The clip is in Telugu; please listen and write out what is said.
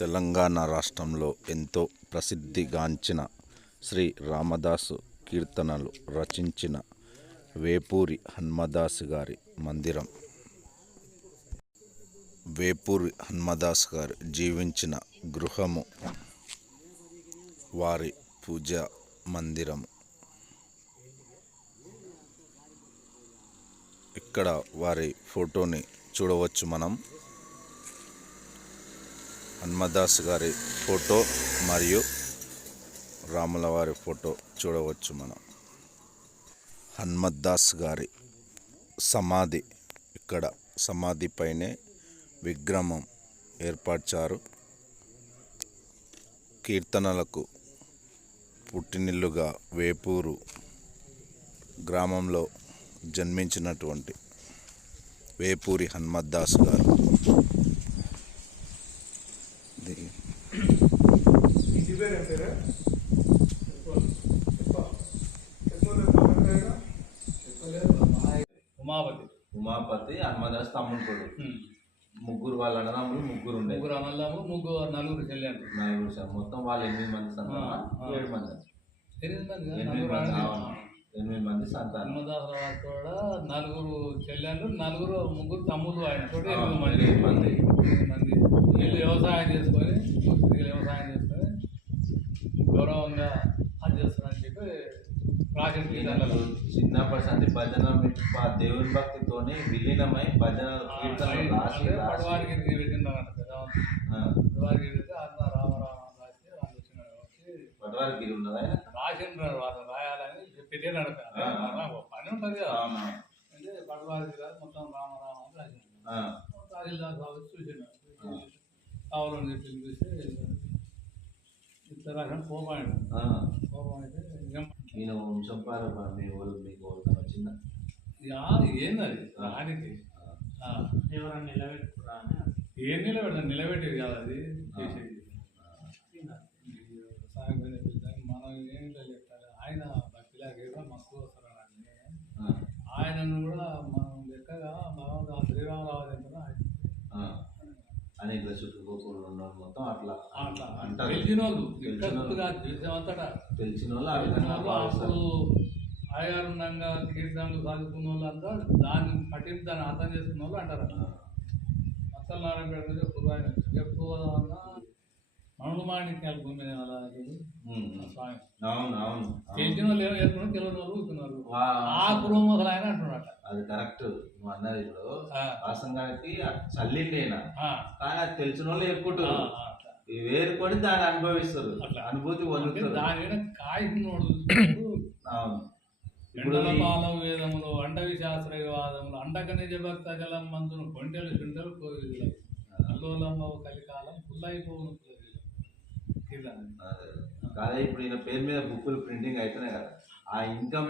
తెలంగాణ రాష్ట్రంలో ఎంతో ప్రసిద్ధిగాంచిన శ్రీ రామదాసు కీర్తనలు రచించిన వేపూరి హన్మదాస్ గారి మందిరం. వేపూరి హన్మదాస్ గారు జీవించిన గృహము వారి పూజా మందిరము. ఇక్కడ వారి ఫోటోని చూడవచ్చు మనం. హన్మదాస్ గారి ఫోటో మరియు రాముల వారి ఫోటో చూడవచ్చు మనం. హన్మద్దాస్ గారి సమాధి ఇక్కడ సమాధి పైనే విగ్రహం ఏర్పరిచారు. కీర్తనలకు పుట్టినిల్లుగా వేపూరు గ్రామంలో జన్మించినటువంటి వేపూరి హన్మద్దాస్ గారు. ఉమాపతి. ఉమాపతి హనుమదాస్ తమ్ముడు కొడుకు. ముగ్గురు వాళ్ళ అన్నదమ్ములు ముగ్గురు ఉండే ముగ్గురు అమల్లాము ముగ్గురు నలుగురు చెల్లెండ్రు నలుగురు సార్. మొత్తం వాళ్ళు ఎనిమిది మంది సంతానం. ఏడు మంది ఎనిమిది మంది కదా? ఎనిమిది మంది. ఎనిమిది సంతానం. హనుమదాసుల వారి కూడా నలుగురు చెల్లెండ్రు నలుగురు ముగ్గురు తమ్ముడు ఆయన తోటి ఆ, ఎనిమిది మంది. ఎనిమిది మంది. వీళ్ళు వ్యవసాయం చేసుకొని పూర్తిగా వ్యవసాయం చేసుకొని గౌరవంగా అది చేస్తారని చెప్పి రాసిన కీర్తనలు చిన్నప్పటి సంది భజన మిప్ప దేవుని భక్తితోని విలీనమై భజన కీర్తనలు రాసి రాసి. పడవారికి పెట్టిందన్నమాట కదా ఆ, పడవారికి పెడితే అన్న రామ రామ అని రాసి వాళ్ళు వచ్చిన వచ్చి పటవారి గిరి ఉన్నదా? రాసిండ్రు వాళ్ళు రాయాలని పెట్టినాడు ఆ. పని ఉంటుంది కదా. అంటే పడవారికి కాదు మొత్తం రామ రామ అని రాసిండు ఆ, తహసీల్దార్ బాబు చూసినాడు కావాలని చెప్పి పిలిపిస్తే ఇట్లా రాసిన పోపాయండి ఆ. పోపం అయితే వంశంపార మీ ఊరు మీకు ఊరు వచ్చిందా యా, ఏందది? రానికి ఆ. ఎవరన్నా నిలబెట్టుకురా ఏం నిలబెడతాం నిలబెట్టేది కాదు అది. చేసేది. మనం ఏం చెప్తారు ఆయన భక్తిలాగా మస్తు వస్తారని. ఆయనను కూడా మనం లెక్కగా మనం శ్రీరామరావు ఎంత ఆ. అని ఇట్లా మొత్తం అట్లా అట్లా. అంటారు. తెలిసిన వాళ్ళు తెలిసిన వాళ్ళు. ఇక్కడుగా దేశమంతటా తెలిసిన వాళ్ళు ఆ విధంగా అప్పుడు ఆయారుండంగా కీర్తనలు సాగుకున్న వాళ్ళు అంతా దాన్ని పట్టించి దాన్ని అర్థం చేసుకున్న వాళ్ళు అంటారు అసలు నారాయణ మీద పురాయన ఎక్కువ మనుడు మాణిక్యాలు భూమి మీద అలా చూడు. ఉమ్, ఆ ఉమ్. స్వామి. తెలిసిన వాళ్ళు ఏమో ఏర్పడి తెలియని వాళ్ళు ఆ అసలు ఆయన అంటున్నట అది కరెక్ట్. నువ్వు అన్నది ఇప్పుడు వాసంగానికి చల్లిండేనా? కానీ అది తెలిసిన వాళ్ళు ఎక్కుంటారు వేరుకొని దాన్ని అనుభవిస్తారు. అట్లా. అనుభూతి పొందుతారు. అవును. ఇప్పుడు వేదములు అండవి శాస్త్రవాదములు అండకని జభక్త జలం మందును కొంటెలు చుంటలు కోవిదులు. అల్లోలమ్మ కలికాలం కింద అదే. కాదే ఇప్పుడు ఈయన పేరు మీద బుక్కులు ప్రింటింగ్ అయితేనే కదా. ఆ ఇన్కమ్